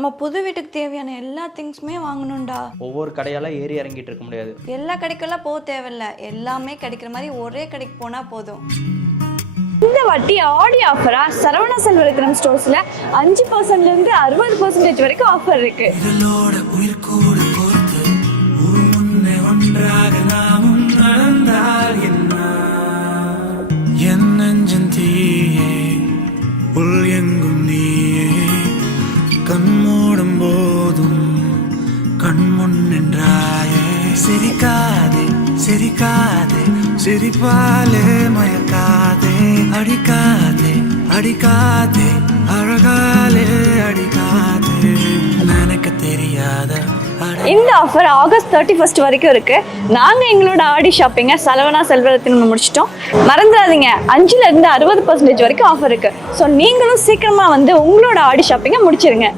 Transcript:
நம்ம புது வீட்டுக்கு தேவையான எல்லா திங்ஸுமே வாங்கணும்டா. ஒவ்வொரு கடையால ஏறி இறங்கிட்டு இருக்க முடியாது. எல்லா கடைக்கெல்லாம் போக தேவையில்ல, எல்லாமே கிடைக்கிற மாதிரி ஒரே கடைக்கு போனா போதும். இந்த வாட்டி ஆடி ஆஃபரா சரவணா செல்வரத்னம் ஸ்டோர்ஸ்ல 5% 60% வரைக்கும் ஆஃபர் இருக்கு. கண்மூடும் போதும் கண்முன் நின்றாயே சிரிக்காதே சிரிக்காதே சிரிப்பாலே மயக்காதே அடிக்காதே அடிக்காதே அழகாலே அடிக்காதே எனக்கு தெரியாத. இந்த ஆஃபர் ஆகஸ்ட் 31 வரைக்கும் இருக்கு. நாங்க எங்களோட ஆடி ஷாப்பிங்கை சரவணா செல்வரத்னம் முடிச்சிட்டோம். மறந்துடாதீங்க, 5% 60% வரைக்கும் ஆஃபர் இருக்கு. ஸோ நீங்களும் சீக்கிரமா வந்து உங்களோட ஆடி ஷாப்பிங்கை முடிச்சிருங்க.